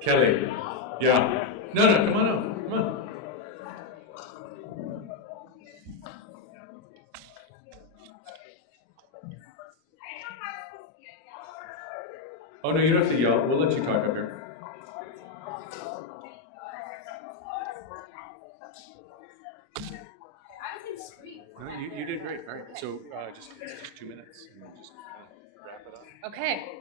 Kelly. Yeah. No, come on up. Come on. Oh, no, you don't have to yell. We'll let you talk up here. No, you did great. All right. So it's just 2 minutes. And just wrap it up. Okay.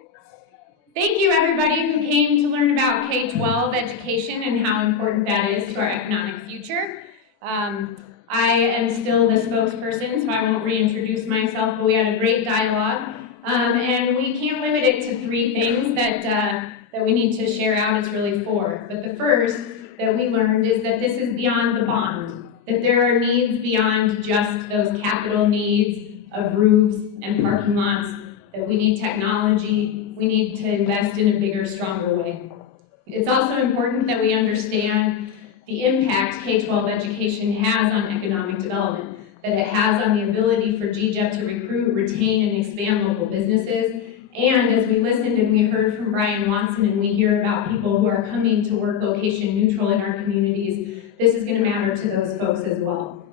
Thank you, everybody who came to learn about K12 education and how important that is to our economic future. I am still the spokesperson, so I won't reintroduce myself, but we had a great dialogue. And we can't limit it to 3 things that we need to share out. It's really 4. But the first that we learned is that this is beyond the bond, that there are needs beyond just those capital needs of roofs and parking lots, that we need technology. We need to invest in a bigger, stronger way. It's also important that we understand the impact K12 education has on economic development, that it has on the ability for GJEP to recruit, retain, and expand local businesses. And as we listened and we heard from Brian Watson and we hear about people who are coming to work location neutral in our communities, this is going to matter to those folks as well.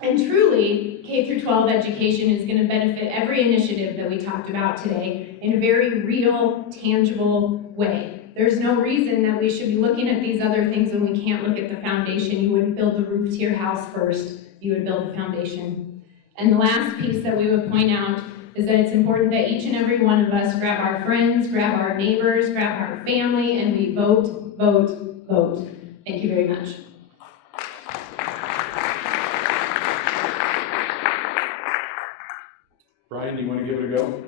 And truly, K-12 education is going to benefit every initiative that we talked about today in a very real, tangible way. There's no reason that we should be looking at these other things when we can't look at the foundation. You wouldn't build the roof to your house first, you would build the foundation. And the last piece that we would point out is that it's important that each and every one of us grab our friends, grab our neighbors, grab our family, and we vote, vote, vote. Thank you very much. Brian, do you want to give it a go?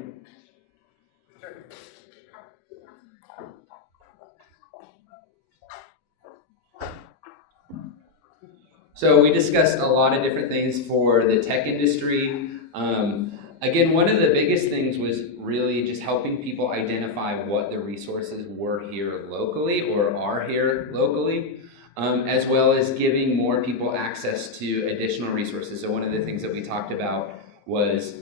So we discussed a lot of different things for the tech industry. Again, one of the biggest things was really just helping people identify what the resources were here locally or are here locally, as well as giving more people access to additional resources. So one of the things that we talked about was,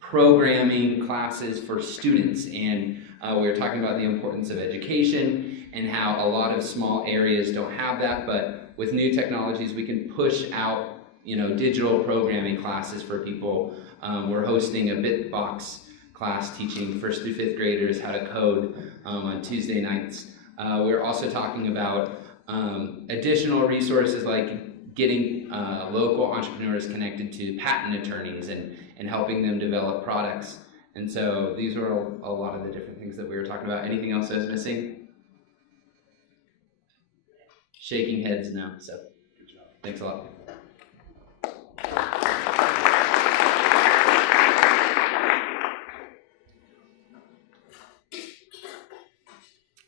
programming classes for students, and we were talking about the importance of education and how a lot of small areas don't have that, but with new technologies we can push out digital programming classes for people. We're hosting a Bitbox class teaching 1st through 5th graders how to code on Tuesday nights. We're also talking about additional resources like getting local entrepreneurs connected to patent attorneys and helping them develop products. And so these were a lot of the different things that we were talking about. Anything else I was missing? Shaking heads now, so good job. Thanks a lot.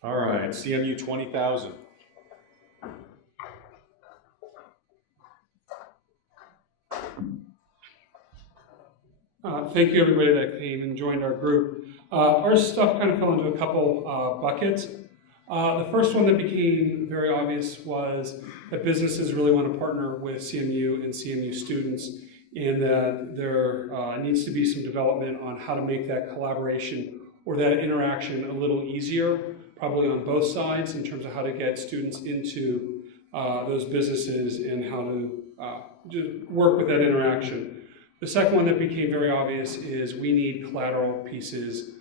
All right, CMU 20,000. Thank you, everybody that came and joined our group. Our stuff kind of fell into a couple buckets. The first one that became very obvious was that businesses really want to partner with CMU and CMU students, and that there needs to be some development on how to make that collaboration or that interaction a little easier, probably on both sides, in terms of how to get students into those businesses and how to just work with that interaction. The second one that became very obvious is we need collateral pieces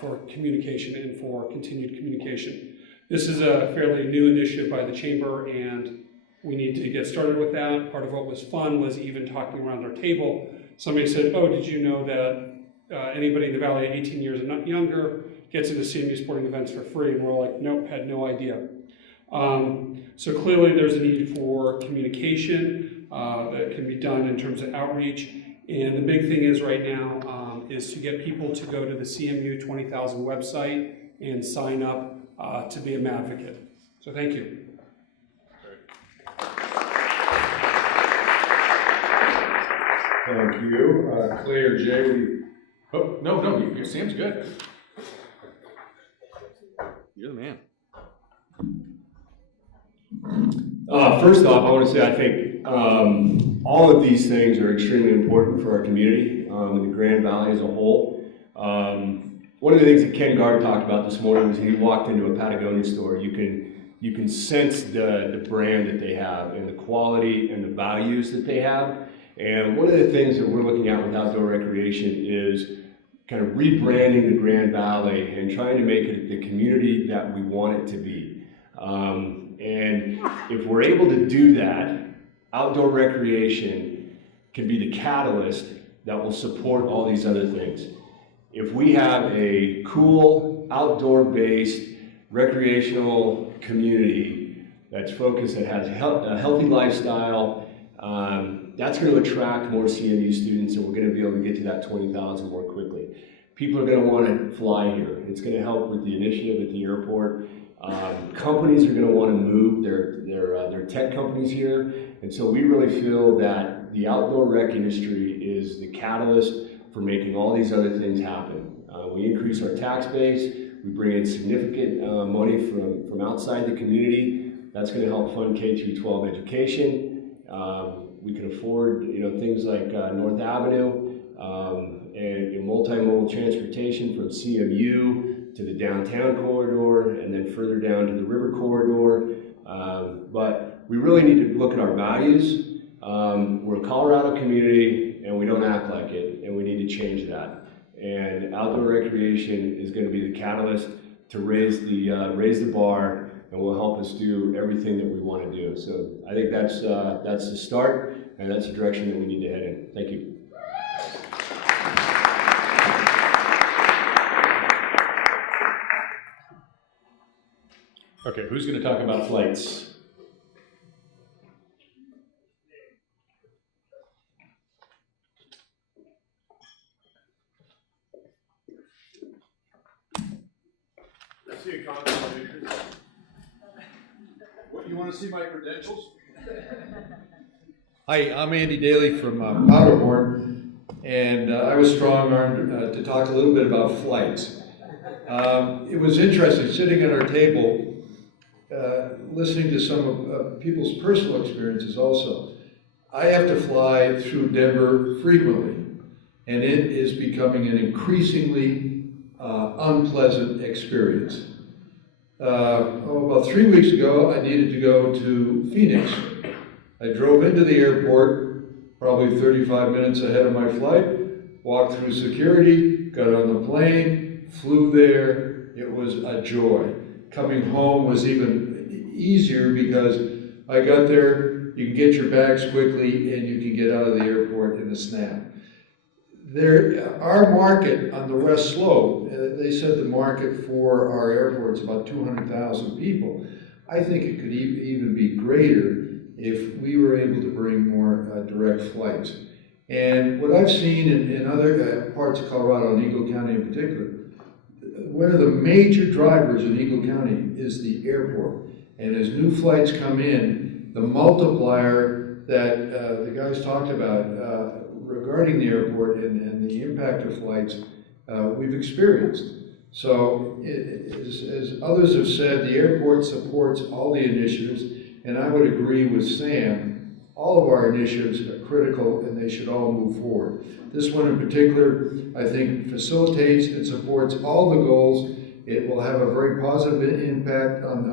for communication and for continued communication. This is a fairly new initiative by the Chamber, and we need to get started with that. Part of what was fun was even talking around our table. Somebody said, oh, did you know that anybody in the Valley 18 years and younger gets into CMU sporting events for free? And we're like, nope, had no idea. So clearly there's a need for communication that can be done in terms of outreach. And the big thing is right now is to get people to go to the CMU 20,000 website and sign up to be an advocate. So thank you. Thank you. Clay or Jay, will you... Oh, no, Sam's good. You're the man. First off, I want to say I think all of these things are extremely important for our community and the Grand Valley as a whole. one of the things that Ken Gard talked about this morning was when he walked into a Patagonia store, you can sense the brand that they have and the quality and the values that they have. And one of the things that we're looking at with outdoor recreation is kind of rebranding the Grand Valley and trying to make it the community that we want it to be. And if we're able to do that, outdoor recreation can be the catalyst that will support all these other things. If we have a cool, outdoor-based, recreational community that's focused, that has a healthy lifestyle, that's going to attract more CMU students, and we're going to be able to get to that 20,000 more quickly. People are going to want to fly here. It's going to help with the initiative at the airport. Companies are going to want to move their tech companies here, and so we really feel that the outdoor rec industry is the catalyst for making all these other things happen. We increase our tax base. We bring in significant money from outside the community. That's going to help fund K12 education. We can afford, things like North Avenue and multimodal transportation from CMU to the downtown corridor and then further down to the river corridor. But we really need to look at our values. We're a Colorado community and we don't act like it, and we need to change that. And outdoor recreation is going to be the catalyst to raise the bar, and will help us do everything that we want to do. So I think that's the start, and that's the direction that we need to head in. Thank you. Okay, who's going to talk about flights? See a conflict. What, you want to see my credentials? Hi, I'm Andy Daly from Powderhorn, and I was strong-armed to talk a little bit about flights. It was interesting sitting at our table, listening to some of people's personal experiences also. I have to fly through Denver frequently, and it is becoming an increasingly unpleasant experience. About 3 weeks ago, I needed to go to Phoenix. I drove into the airport, probably 35 minutes ahead of my flight, walked through security, got on the plane, flew there. It was a joy. Coming home was even easier because I got there, you can get your bags quickly, and you can get out of the airport in a snap. Our market on the West Slope, they said the market for our airport is about 200,000 people. I think it could even be greater if we were able to bring more direct flights. And what I've seen in other parts of Colorado, and Eagle County in particular, one of the major drivers in Eagle County is the airport. And as new flights come in, the multiplier that the guys talked about regarding the airport and the impact of flights, we've experienced. So, as others have said, the airport supports all the initiatives, and I would agree with Sam, all of our initiatives are critical and they should all move forward. This one in particular, I think, facilitates and supports all the goals. It will have a very positive impact on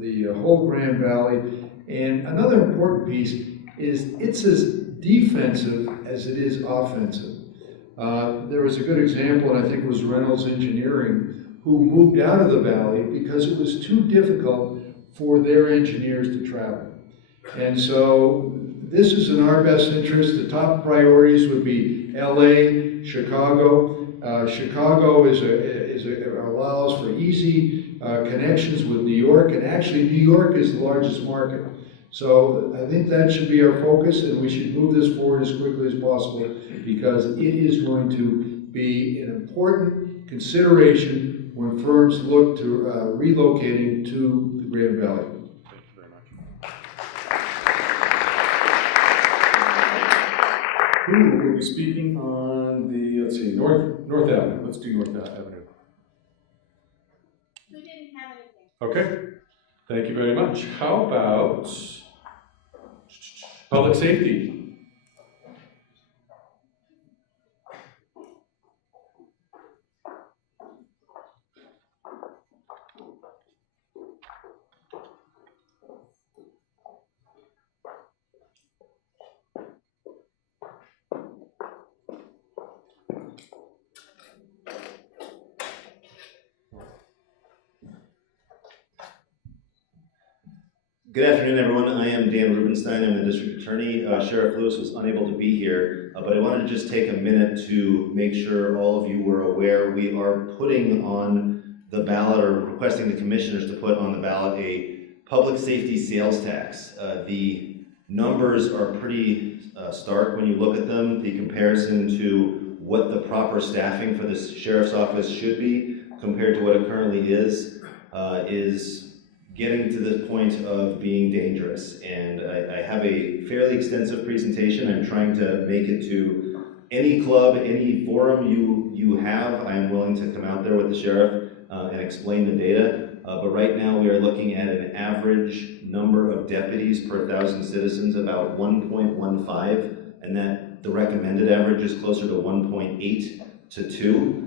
the whole Grand Valley. And another important piece is it's as defensive as it is offensive. There was a good example, and I think it was Reynolds Engineering, who moved out of the valley because it was too difficult for their engineers to travel. And so this is in our best interest. The top priorities would be LA, Chicago. Chicago allows for easy connections with New York, and actually New York is the largest market. So I think that should be our focus, and we should move this forward as quickly as possible because it is going to be an important consideration when firms look to relocating to the Grand Valley. Thank you very much. Who will be speaking on the, let's see, North Avenue? Let's do North Avenue. We didn't have anything. Okay, thank you very much. How about public safety? Good afternoon, everyone. I am Dan Rubenstein. I'm the district attorney. Sheriff Lewis was unable to be here, but I wanted to just take a minute to make sure all of you were aware we are putting on the ballot, or requesting the commissioners to put on the ballot, a public safety sales tax. The numbers are pretty stark when you look at them. The comparison to what the proper staffing for the sheriff's office should be compared to what it currently is getting to the point of being dangerous. And I have a fairly extensive presentation. I'm trying to make it to any club, any forum you have. I am willing to come out there with the sheriff and explain the data. But right now we are looking at an average number of deputies per 1,000 citizens, about 1.15, and that the recommended average is closer to 1.8 to 2.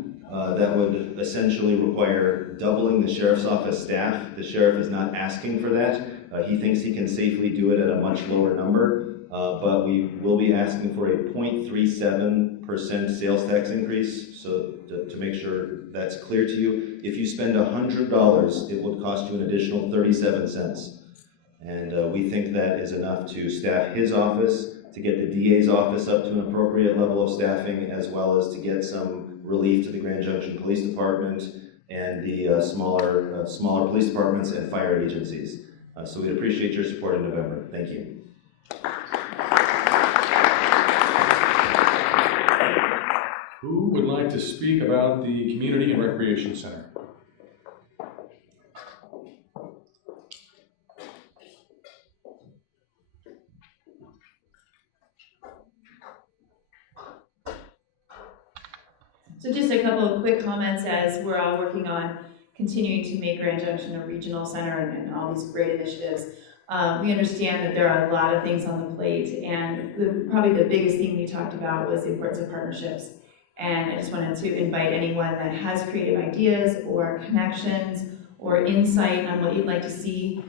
That would essentially require doubling the sheriff's office staff. The sheriff is not asking for that. He thinks he can safely do it at a much lower number, but we will be asking for a 0.37% sales tax increase. So to make sure that's clear to you, if you spend $100, it would cost you an additional 37 cents. And we think that is enough to staff his office, to get the DA's office up to an appropriate level of staffing, as well as to get some relief to the Grand Junction Police Department and the smaller police departments and fire agencies. So we'd appreciate your support in November. Thank you. Who would like to speak about the Community and Recreation Center? So just a couple of quick comments as we're all working on continuing to make Grand Junction a regional center and all these great initiatives. We understand that there are a lot of things on the plate, and probably the biggest thing we talked about was the importance of partnerships. And I just wanted to invite anyone that has creative ideas or connections or insight on what you'd like to see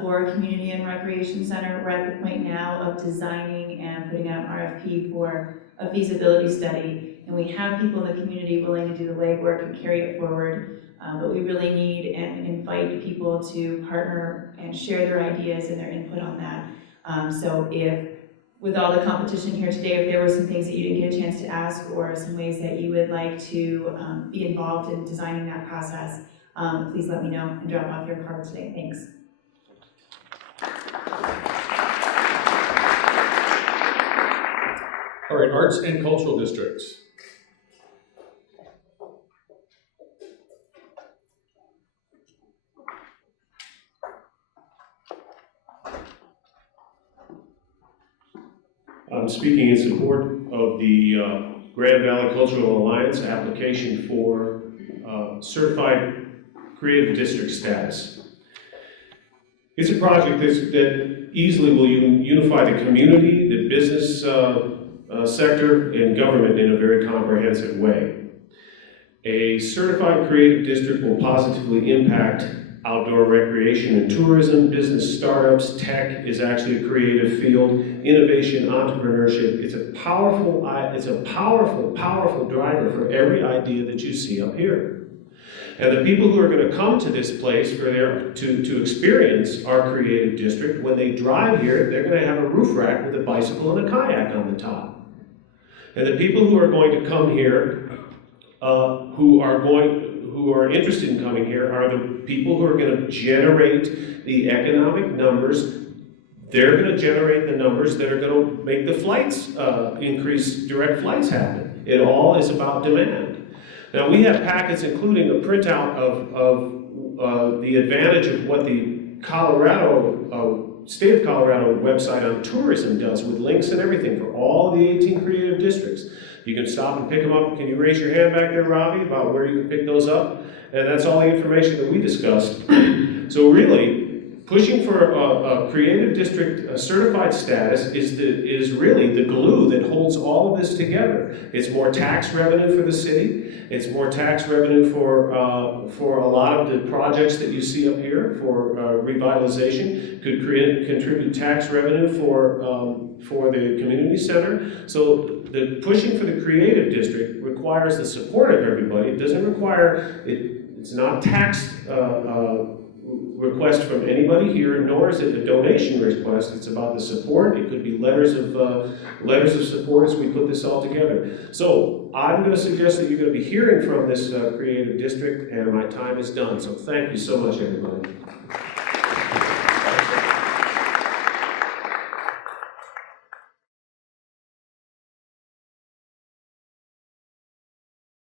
for a Community and Recreation Center. We're at the point now of designing and putting out an RFP for a feasibility study. And we have people in the community willing to do the legwork and carry it forward, but we really need and invite people to partner and share their ideas and their input on that. So if, with all the competition here today, if there were some things that you didn't get a chance to ask or some ways that you would like to be involved in designing that process, please let me know and drop off your card today. Thanks. All right, Arts and Cultural Districts. I'm speaking in support of the Grand Valley Cultural Alliance application for certified creative district status. It's a project that easily will unify the community, the business sector, and government in a very comprehensive way. A certified creative district will positively impact outdoor recreation and tourism, business startups. Tech is actually a creative field, innovation, entrepreneurship. It's a powerful driver for every idea that you see up here. And the people who are going to come to this place to experience our creative district, when they drive here, they're going to have a roof rack with a bicycle and a kayak on the top. And the people who are going to come here, who are interested in coming here, are the people who are going to generate the economic numbers. They're going to generate the numbers that are going to make the flights increase, direct flights happen. It all is about demand. Now we have packets including a printout of the advantage of what the State of Colorado website on tourism does, with links and everything for all the 18 creative districts. You can stop and pick them up. Can you raise your hand back there, Robbie, about where you can pick those up? And that's all the information that we discussed. So really, pushing for a creative district certified status is really the glue that holds all of this together. It's more tax revenue for the city. It's more tax revenue for a lot of the projects that you see up here for revitalization. Could contribute tax revenue for the community center. So the pushing for the creative district requires the support of everybody. It doesn't require it's not tax request from anybody here, nor is it a donation request. It's about the support. It could be letters of support as we put this all together. So I'm going to suggest that you're going to be hearing from this creative district, and my time is done. So thank you so much, everybody.